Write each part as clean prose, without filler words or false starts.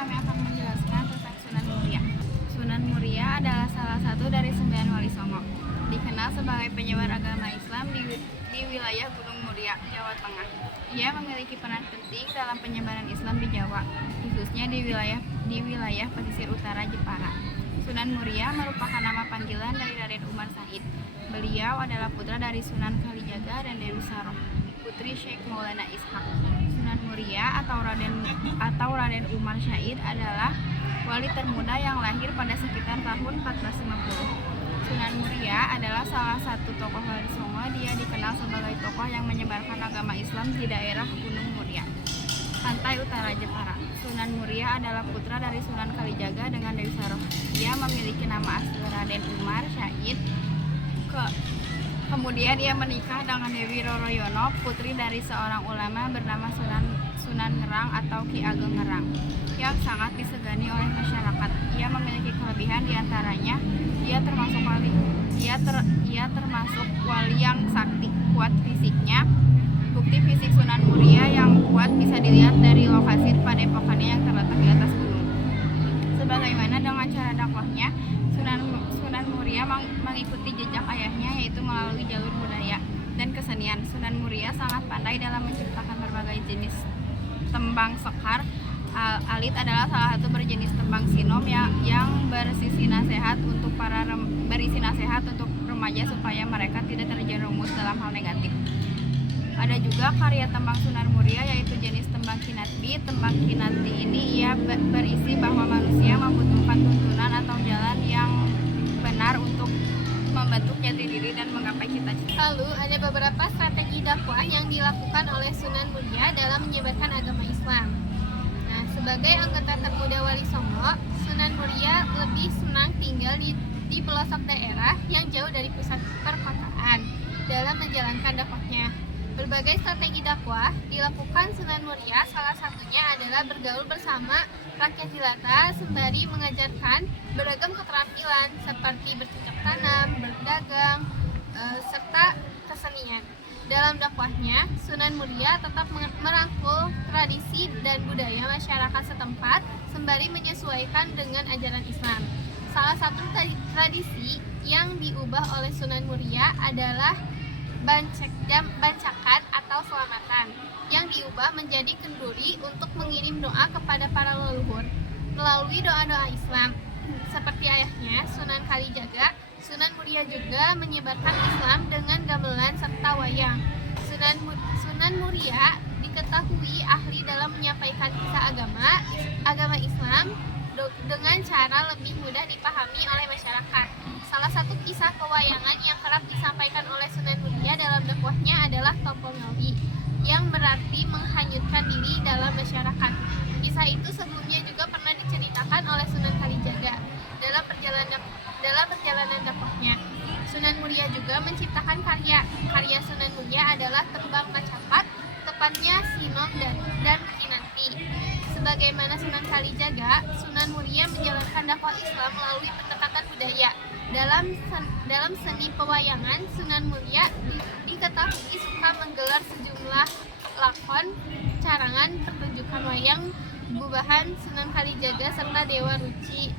kami akan menjelaskan tentang Sunan Muria. Sunan Muria adalah salah satu dari 9 wali Songo. Dikenal sebagai penyebar agama Islam di wilayah Gunung Muria, Jawa Tengah. Ia memiliki peran penting dalam penyebaran Islam di Jawa, khususnya di wilayah pesisir utara Jepara. Sunan Muria merupakan nama panggilan dari Raden Umar Said. Beliau adalah putra dari Sunan Kalijaga dan Dewi Saroh, putri Syekh Maulana Ishaq. Sunan Muria atau Raden Umar Said adalah wali termuda yang lahir pada sekitar tahun 1450. Sunan Muria adalah salah satu tokoh wali Songo. Dia dikenal sebagai tokoh yang menyebarkan agama Islam di daerah Gunung Muria, pantai utara Jepara. Sunan Muria adalah putra dari Sunan Kalijaga dengan Dewi Saroh. Dia memiliki nama asli Raden Umar Said. Kemudian ia menikah dengan Dewi Roroyono, putri dari seorang ulama bernama Sunan Ngerang atau Ki Ageng Ngerang, yang sangat disegani oleh masyarakat. Ia memiliki kelebihan diantaranya ia termasuk wali yang sakti, kuat fisiknya. Bukti fisik Sunan Muria yang kuat bisa dilihat dari lokasi padepokannya yang terletak di atas gunung. Sebagaimana dengan cara dakwahnya, Sunan Muria mengikuti jejak ayahnya, yaitu melalui jalur budaya dan kesenian. Sunan Muria sangat pandai dalam menciptakan berbagai jenis tembang sekar. Alit adalah salah satu berjenis tembang sinom yang berisi nasihat untuk remaja supaya mereka tidak terjerumus dalam hal negatif. Ada juga karya tembang Sunan Muria, yaitu jenis tembang kinatbi. Tembang kinatbi ini ia berisi bahwa manusia membutuhkan tuntunan atau jalan yang benar untuk membentuk jati diri dan menggapai cita-cita. Lalu ada beberapa strategi dakwah yang dilakukan oleh Sunan Muria dalam menyebarkan agama Islam. Nah, sebagai anggota termuda wali Songo, Sunan Muria lebih senang tinggal di pelosok daerah yang jauh dari pusat perkotaan dalam menjalankan dakwahnya. Berbagai strategi dakwah dilakukan Sunan Muria, salah satunya adalah bergaul bersama rakyat jelata sembari mengajarkan beragam keterampilan seperti bercocok tanam, berdagang, serta kesenian. Dalam dakwahnya, Sunan Muria tetap merangkul tradisi dan budaya masyarakat setempat sembari menyesuaikan dengan ajaran Islam. Salah satu tradisi yang diubah oleh Sunan Muria adalah bancakan atau selamatan, yang diubah menjadi kenduri untuk mengirim doa kepada para leluhur melalui doa-doa Islam. Seperti ayahnya, Sunan Kalijaga, Sunan Muria juga menyebarkan Islam dengan gamelan serta wayang. Sunan Muria diketahui ahli dalam menyampaikan kisah agama Islam dengan cara lebih mudah dipahami oleh masyarakat. Salah satu kisah pewayangan yang kerap disampaikan oleh Sunan Muria dalam dakwahnya adalah Tompo Ngawi, yang berarti menghanyutkan diri dalam masyarakat. Kisah itu sebelumnya juga pernah diceritakan oleh Sunan Kalijaga dalam perjalanan dakwahnya. Sunan Muria juga menciptakan karya Sunan Muria adalah tembang macapat, tepatnya sinom dan kinanti. Sebagaimana Sunan Kalijaga, Sunan Muria menjalankan dakwah Islam melalui pendekatan budaya. Dalam seni pewayangan, Sunan Muria diketahui suka menggelar sejumlah lakon, carangan, pertunjukan wayang, gubahan Sunan Kalijaga serta Dewa Ruci,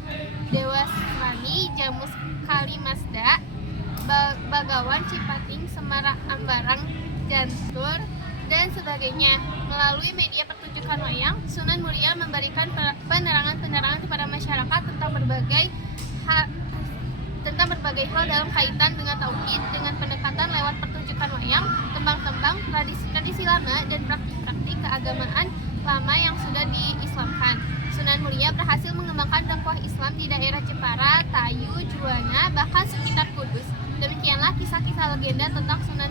Dewa Srani, Jamus Kalimasda, Bagawan Cipating, Semara Ambarang, Jantur, dan sebagainya. Melalui media pertunjukan wayang, Sunan Muria memberikan penerangan kepada masyarakat tentang berbagai hal dalam kaitan dengan tauhid, dengan pendekatan lewat pertunjukan wayang, tembang-tembang, tradisi lama, dan praktik-praktik keagamaan lama yang sudah diislamkan. Sunan Muria berhasil mengembangkan dakwah Islam di daerah Jepara, Tayu, Juwana, bahkan sekitar Kudus. Demikianlah kisah-kisah legenda tentang Sunan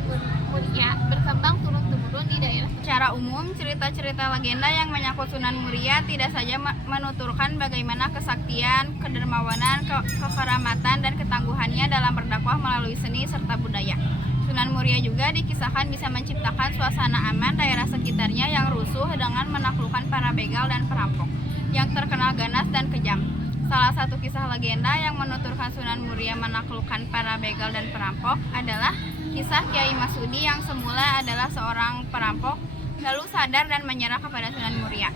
Muria berkembang turun-temurun di daerah. Secara umum, cerita-cerita legenda yang menyangkut Sunan Muria tidak saja menuturkan bagaimana kesaktian, kedermawanan, kekeramatan, dan ketangguhannya dalam berdakwah melalui seni serta budaya. Sunan Muria juga dikisahkan bisa menciptakan suasana aman daerah sekitarnya yang rusuh dengan menaklukkan para begal dan perampok yang terkenal ganas dan kejam. Salah satu kisah legenda yang menuturkan Sunan Muria menaklukkan para begal dan perampok adalah kisah Kiai Masudi yang semula adalah seorang perampok, lalu sadar dan menyerah kepada Sunan Muria.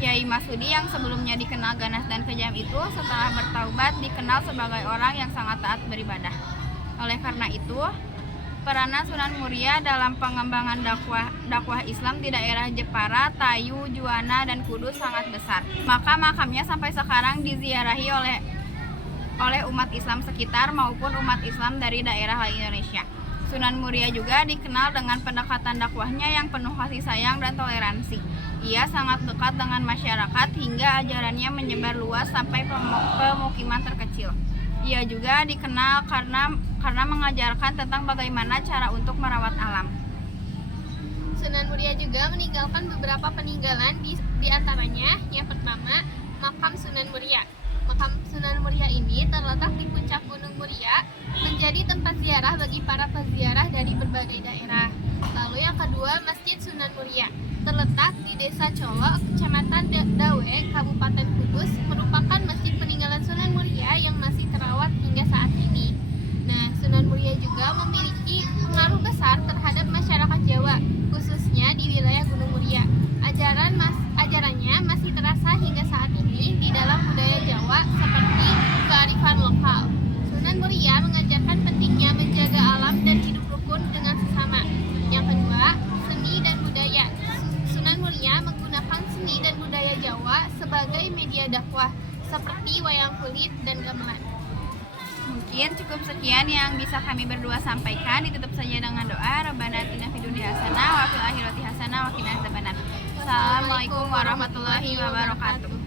Kiai Masudi yang sebelumnya dikenal ganas dan kejam itu setelah bertaubat dikenal sebagai orang yang sangat taat beribadah. Oleh karena itu, peranan Sunan Muria dalam pengembangan dakwah Islam di daerah Jepara, Tayu, Juwana, dan Kudus sangat besar. Maka makamnya sampai sekarang diziarahi oleh umat Islam sekitar maupun umat Islam dari daerah lain Indonesia. Sunan Muria juga dikenal dengan pendekatan dakwahnya yang penuh kasih sayang dan toleransi. Ia sangat dekat dengan masyarakat hingga ajarannya menyebar luas sampai pemukiman terkecil. Ia juga dikenal karena mengajarkan tentang bagaimana cara untuk merawat alam. Sunan Muria juga meninggalkan beberapa peninggalan di antaranya yang pertama, makam Sunan Muria. Makam Sunan Muria ini terletak di puncak Gunung Muria, menjadi tempat ziarah bagi para peziarah dari berbagai daerah. Lalu yang kedua, Masjid Sunan Muria, terletak di Desa Colo, Kecamatan Dawe, Kabupaten Kudus, merupakan masjid peninggalan Sunan Muria yang masih terawat hingga saat ini. Nah, Sunan Muria juga memiliki pengaruh besar terhadap masyarakat Jawa, khususnya di wilayah Gunung Muria. Ajarannya masih terasa hingga saat ini di dalam budaya Jawa seperti kearifan lokal. Sunan Muria mengajarkan pentingnya menjaga alam dan hidup rukun dengan sesama. Yang kedua, seni dan budaya. Sunan Muria menggunakan seni dan budaya Jawa sebagai media dakwah seperti wayang kulit dan gamelan. Mungkin cukup sekian yang bisa kami berdua sampaikan. Ditutup saja dengan doa. Rabbana atina fid dunya hasanah wa fil akhirati hasanah wa qina adzabannar. Assalamualaikum warahmatullahi wabarakatuh.